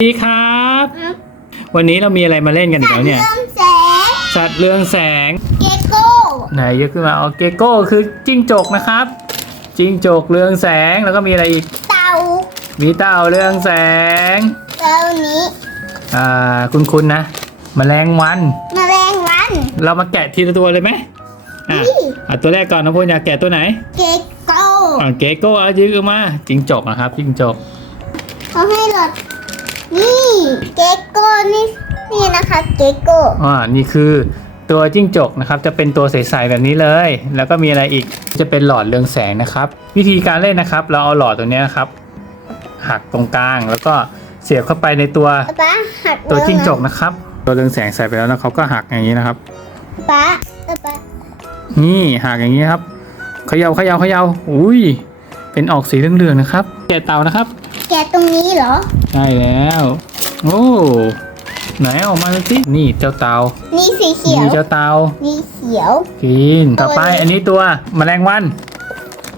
สวัสดีครับ วันนี้เรามีอะไรมาเล่นกันอีกแล้วเนี่ยเริ่มแสงสัตว์เรืองแสง เกโก้ ไหนยกขึ้นมาเอาเกโก้คือจิ้งจกนะครับ จิ้งจกเรืองแสง แล้วก็มีอะไรอีก เต่า มีเต่าเรืองแสงเต่านี้ อ่า คุณคุณนะมแมลงวันแมลงวัน เรามาแกะทีละตัวเลยไหมอะนี่อะตัวแรกก่อนนะพูดอยากแกะตัวไหน เกโก้ อ่าเกโก้เอายืดออกมา จิ้งจกนะครับ จิ้งจกเขาให้หลด นี่เกโก้นี่นี่นะคะเกโก้อ่านี่คือตัวจิ้งจกนะครับจะเป็นตัวใสๆแบบนี้เลย แล้วก็มีอะไรอีกจะเป็นหลอดเรืองแสงนะครับ วิธีการเล่นนะครับ เราเอาหลอดตัวเนี้ยนะครับหักตรงกลางแล้วก็เสียบเข้าไปในตัวป๊าหักตัวจิ้งจกนะครับ ตัวเรืองแสงใส่ไปแล้วนะเขาก็หักอย่างนี้นะครับป๊าป๊านี่หักอย่างนี้ครับเขย่าเขย่าเขย่าอุ้ยเป็นออกสีเหลืองๆนะครับ แกะเตานะครับ แกะตรงนี้เหรอ ใช่แล้ว โอ้ ไหนออกมาเลยสิ นี่เจ้าเตา นี่สีเขียว นี่เจ้าเตา นี่เขียว กิน ต่อไปอันนี้ตัวแมลงวัน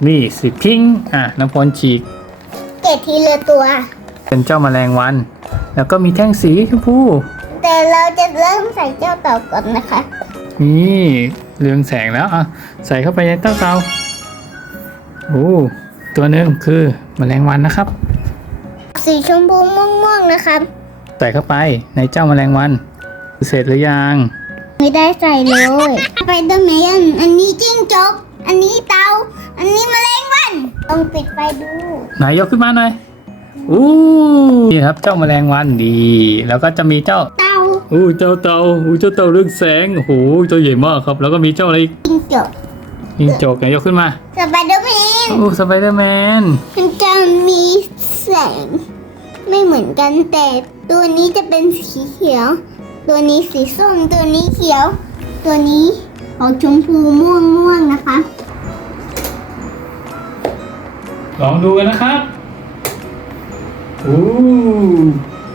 นี่สีพิงค์อะน้ำพลฉีก เกะทีละตัว เป็นเจ้าแมลงวัน แล้วก็มีแท่งสีชมพู แต่เราจะเริ่มใส่เจ้าเต่าก่อนนะคะ นี่เรืองแสงแล้วอะใส่เข้าไปในเต้าเตาโอ้ตัวหนึ่งคือแมลงวันนะครับ สีชมพูม่วงๆนะครับ ใส่เข้าไปในเจ้าแมลงวัน เสร็จหรือยัง ไม่ได้ใส่เลยไปเดอร์แมนอันนี้จิ้งจก อันนี้เตา อันนี้แมลงวันลองปิดไฟดู ไหนยกขึ้นมาหน่อยอู้นี่ครับเจ้าแมลงวันดี แล้วก็จะมีเจ้าเตาอู้เจ้าเต่าอู้เจ้าเต่าเรืองแสงโอ้โหตัวใหญ่มากครับ แล้วก็มีเจ้าอะไรอีกจิ้งจกยิงจกไหนยกขึ้นมา สไปเดอร์แมนอู้สไปเดอร์แมนมันจะมีแสง ไม่เหมือนกันแต่ตัวนี้จะเป็นสีเขียว ตัวนี้สีส้มตัวนี้เขียว ตัวนี้ออกชมพูม่วงม่วงๆนะคะ ลองดูกันนะครับอู้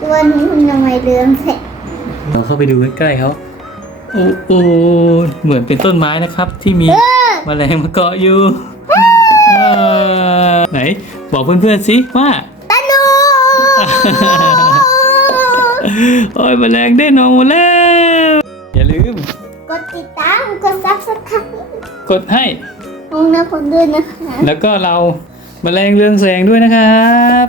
ตัวนี้มันทำไมเรืองแสงเราเข้าไปดูใกล้ๆเขาโอ้โหเหมือนเป็นต้นไม้นะครับที่มีแมลงมาเกาะอยู่อ่าไหน บอกเพื่อนๆสิว่าตา โนโอ้ยแมลงได้นอนหมดแล้ว อย่าลืม กดติดตามกดซับสไครต์กดให้ลงนะผมด้วยนะคะ แล้วก็เราแมลงเรืองแสงด้วยนะครับ